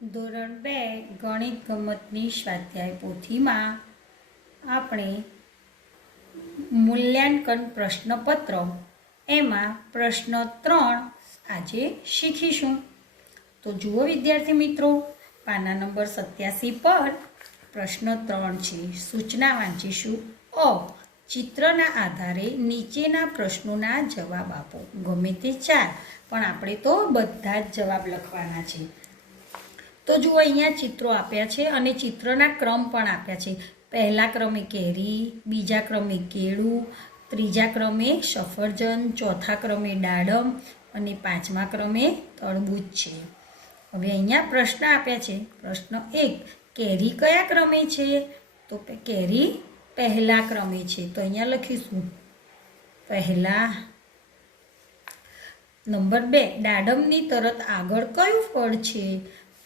ધોરણ 2 ગણિત ગમતની સ્વાધ્યાય પોથીમાં આપણે મૂલ્યાંકન પ્રશ્નપત્ર એમાં પ્રશ્ન 3 આજે શીખીશું। તો જુઓ વિદ્યાર્થી મિત્રો, પાના નંબર 87 પર પ્રશ્ન 3 છે। સૂચના વાંચીશું। અ ચિત્રના આધારે નીચેના પ્રશ્નોના જવાબ આપો। ગમે તે 4, પણ આપણે તો બધા જ જવાબ લખવાના છે। તો જુઓ, અહીંયા ચિત્રો આપ્યા છે અને ચિત્રના ક્રમ પણ આપ્યા છે। પહેલા ક્રમે કેરી, બીજા ક્રમે કેળું, ત્રીજા ક્રમે સફરજન, ચોથા ક્રમે દાડમ અને પાંચમા ક્રમે તરબૂચ છે। હવે અહીંયા પ્રશ્ન આપ્યા છે। પ્રશ્ન 1, કેરી કયા ક્રમે છે? તો કેરી પહેલા ક્રમે છે, તો અહીંયા લખીશું પહેલા। નંબર 2, દાડમની તરત આગળ કયું ફળ છે?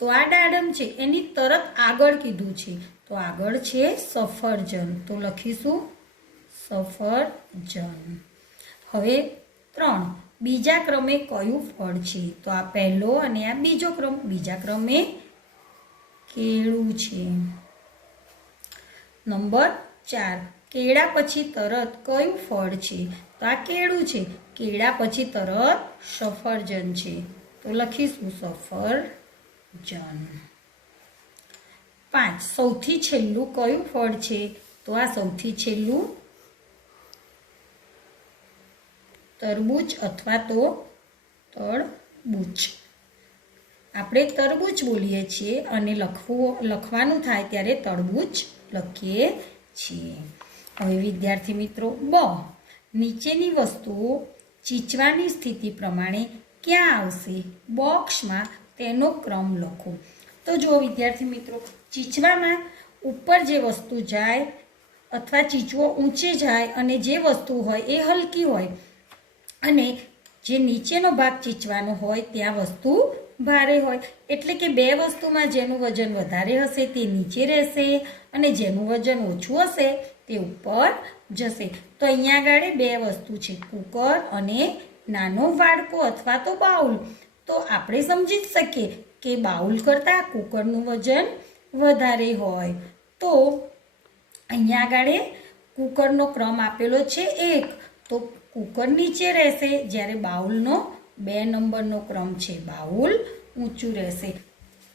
તો આ દાડમ છે, એની તરત આગળ કીધું છે, તો આગળ છે સફરજન, તો લખીશું સફરજન। હવે 3, બીજા ક્રમે કયું ફળ છે? તો આ પહેલો અને આ બીજો ક્રમ, બીજા ક્રમે કેળું છે। નંબર 4, કેળા પછી તરત કયું ફળ છે? તો આ કેળું છે, કેળા પછી તરત સફરજન છે, તો લખીશું સફરજન। 5, સૌથી છેલ્લું કયું ફળ છે? તો આ સૌથી છેલ્લું તરબૂચ અથવા તો તરબૂચ, આપણે તરબૂચ બોલીએ છીએ અને લખવાનું થાય ત્યારે તરબૂચ લખીએ છીએ। હવે વિદ્યાર્થી મિત્રો, બ નીચેની વસ્તુઓ ચીચવાની સ્થિતિ પ્રમાણે ક્યાં આવશે? બોક્સમાં તેનો ક્રમ લખો। તો જુઓ વિદ્યાર્થી મિત્રો, ચીચવામાં ઉપર જે વસ્તુ જાય અથવા ચીચવો ઊંચે જાય અને જે વસ્તુ હોય એ હલકી હોય અને જે નીચેનો ભાગ ચીચવાનો હોય ત્યાં વસ્તુ ભારે હોય, એટલે કે બે વસ્તુમાં જેનું વજન વધારે હશે તે નીચે રહેશે અને જેનું વજન ઓછું હશે તે ઉપર જશે। તો અહીંયા આગળ બે વસ્તુ છે, કુકર અને નાનો વાડકો અથવા તો બાઉલ। તો આપણે સમજી જ શકીએ કે બાઉલ કરતાં કુકરનું વજન વધારે હોય, તો અહીંયા આગળ કુકરનો ક્રમ આપેલો છે 1, તો કુકર નીચે રહેશે, જ્યારે બાઉલનો 2 નંબરનો ક્રમ છે, બાઉલ ઊંચું રહેશે।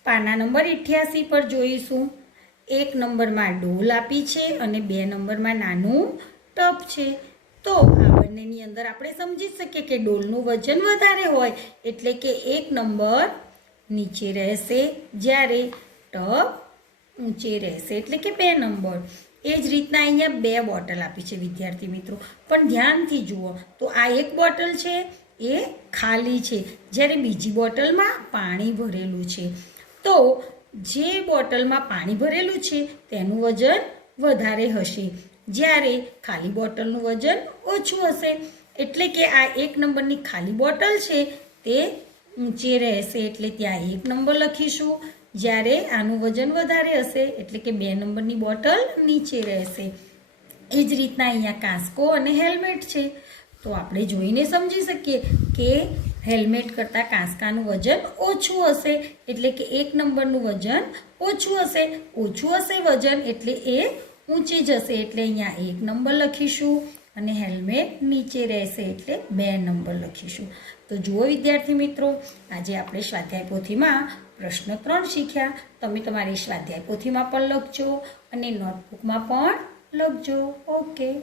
પાના નંબર 88 પર જોઈશું। 1 નંબરમાં ડોલ આપી છે અને 2 નંબરમાં નાનું ટપ છે, તો આ બંનેની અંદર આપણે સમજી શકીએ કે ડોલનું વજન વધારે હોય એટલે કે 1 નંબર નીચે રહેશે, જ્યારે ટપ ઊંચે રહેશે એટલે કે 2 નંબર। એ જ રીતના અહીંયા 2 બોટલ આપી છે વિદ્યાર્થી મિત્રો, પણ ધ્યાનથી જુઓ તો આ એક બોટલ છે એ ખાલી છે, જ્યારે બીજી બોટલમાં પાણી ભરેલું છે। તો જે બોટલમાં પાણી ભરેલું છે તેનું વજન વધારે હશે, જ્યારે ખાલી બોટલનું વજન ઓછું હશે, એટલે કે આ 1 નંબરની ખાલી બોટલ છે તે ઊંચે રહેશે એટલે ત્યાં 1 નંબર લખીશું, જ્યારે આનું વજન વધારે હશે એટલે કે 2 નંબરની બોટલ નીચે રહેશે। એ જ રીતના અહીંયા કાંસકો અને હેલ્મેટ છે, તો આપણે જોઈને સમજી શકીએ કે હેલ્મેટ કરતાં કાંસકાનું વજન ઓછું હશે એટલે કે 1 નંબરનું વજન ઓછું હશે વજન એટલે એ ઊંચે જશે, એટલે અહીંયા 1 નંબર લખીશું અને હેલ્મેટ નીચે રહેશે એટલે 2 નંબર લખીશું। તો જુઓ વિદ્યાર્થી મિત્રો, આજે આપણે સ્વાધ્યાય પોથીમાં પ્રશ્ન 3 શીખ્યા। તમે તમારી સ્વાધ્યાય પોથીમાં પણ લખજો અને નોટબુકમાં પણ લખજો। ઓકે।